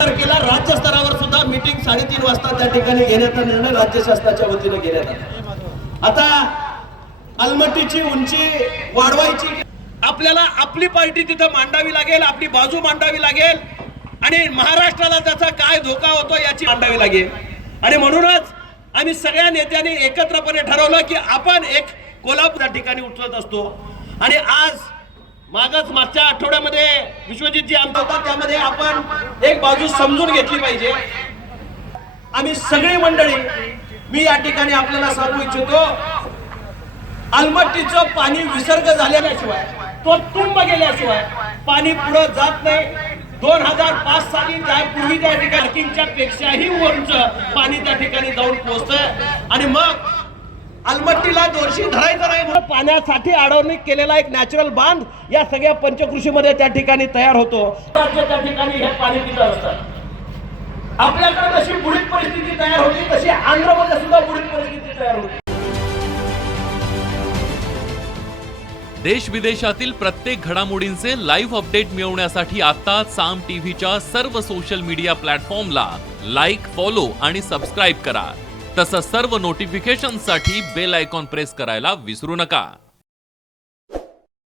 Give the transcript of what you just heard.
तारखेला राज्य स्तरावर सुद्धा मीटिंग 3:30 वाजता त्या ठिकाणी घेण्याचा निर्णय राज्य शासनाच्या वतीने घेण्यात आला। आता अलमट्टीची उंची वाढवायची, आपल्याला आपली पार्टी तिथे मांडावी लागेल, आपली बाजू मांडावी लागेल आणि महाराष्ट्राला त्याचा काय धोका होतो याची मांडावी लागेल। आणि म्हणूनच आम्ही सगळ्या नेत्यांनी एकत्रपणे ठरवलं की आपण एक कोल्हापूर या ठिकाणी उचलत असतो। आणि आज मागच्या आठवड्यामध्ये विश्वजितजी आमचा होता, त्यामध्ये आपण एक बाजू समजून घेतली पाहिजे। आम्ही सगळी मंडळी, मी या ठिकाणी आपल्याला सांगू इच्छितो, अलमट्टीचं पाणी विसर्ग झाल्याशिवाय, तो तुंब गेल्याशिवाय पाणी पुढे जात नाही। 2005 साली त्यापूर्वी त्या ठिकाणच्या पेक्षाही उंच पाणी त्या ठिकाणी जाऊन पोहोचतंय। आणि मग अलमट्टीला दोषी धरायचं नाही म्हणून पाण्यासाठी अडवणूक केलेला एक नॅचरल बांध या सगळ्या पंचकृषीमध्ये त्या ठिकाणी तयार होतो। राज्य त्या ठिकाणी हे पाणी पित असतात। आपल्याकडे जशी बुडीत परिस्थिती तयार होती तशी आंध्रमध्ये सुद्धा बुडीत परिस्थिती तयार होती। देश विदेशातील प्रत्येक घडामोडींचे लाईव्ह अपडेट मिळवण्यासाठी आता साम टीव्हीच्या सर्व सोशल मीडिया प्लॅटफॉर्मला लाईक, फॉलो आणि सबस्क्राईब करा। तसंच सर्व नोटिफिकेशनसाठी बेल आयकॉन प्रेस करायला विसरू नका।